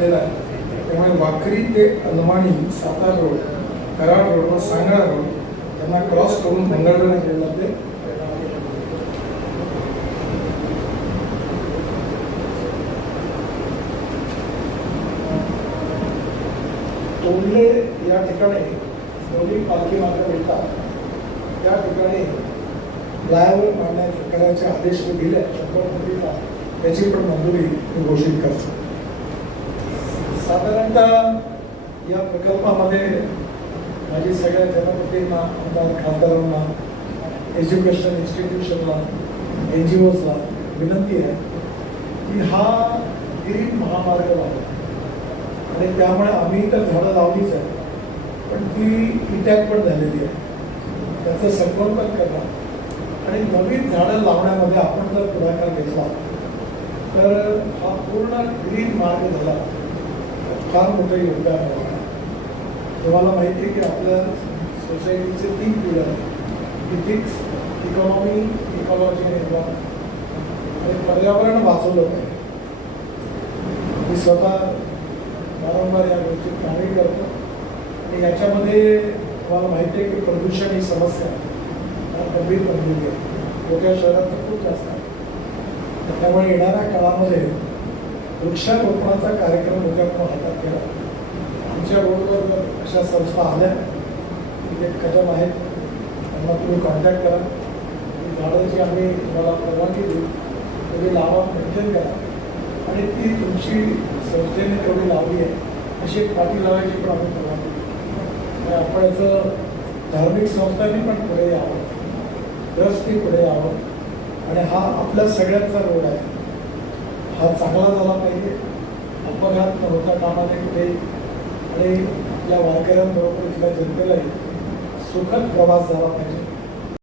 केलेला आहे. त्यामुळे वाखरी ते अलमाणी, सातारा रोड, कराड रोड व सांगळा रोड यांना क्रॉस करून मंगळवेढा केले जाते. तोंडले या ठिकाणी दोन्ही पालखी मार्ग मिळतात त्या ठिकाणी फ्लायओव्हर करण्याचे आदेश मी दिले. 100 कोटीला त्याची पण मंजुरी मी घोषित करतो. साधारणतः या प्रकल्पामध्ये माझी सगळ्या जनप्रतिनिधींना, आमदार खासदारांना, एज्युकेशन इन्स्टिट्यूशनला, NGOजला विनंती आहे की हा ग्रीन महामार्ग आहे आणि त्यामुळे आम्ही तर झाडं लावलीच आहे, पण ती इटॅक पण झालेली आहे. त्याचं संवर्धन करणं आणि नवीन झाडं लावण्यामध्ये आपण जर पुढाकार घेतला तर हा पूर्ण ग्रीन मार्ग झाला फार मोठं योगदान होणार. तुम्हाला माहिती आहे की आपल्या सोसायटीचे 3 पिलर इथिक्स, इकॉनॉमी, इकॉलॉजी आणि एन्व्हायरमेंट आणि पर्यावरण वाचवलं पाहिजे. मी स्वतः वारंवार या गोष्टी काळजी करतो आणि याच्यामध्ये तुम्हाला माहिती आहे की प्रदूषण ही समस्या गंभीर बनलेली आहे. मोठ्या शहरात तर खूप जास्त आहे. त्यामुळे येणाऱ्या काळामध्ये वृक्षारोपणाचा कार्यक्रम मोठ्या हातात केला. आमच्या रोडवर जर अशा संस्था आल्या तिथे कदम आहेत, त्यांना तुम्ही कॉन्टॅक्ट करा. ती झाडं जी आम्ही तुम्हाला परवानगी देऊ तुम्ही लावा, मेंटेन करा आणि ती तुमची संस्थेने तेवढी लावली आहे अशी एक पाठी लावायची पण आम्ही परवानगी देऊ. आपण याचं धार्मिक संस्थांनी पण पुढे यावं, ट्रस्टनी पुढे यावं आणि हा आपल्या सगळ्यांचा रोड आहे. हा चांगला झाला पाहिजे, अपघात न होता कामा नये कुठे आणि आपल्या वारकऱ्यांबरोबर इथल्या जनतेलाही सुखद प्रवास झाला पाहिजे.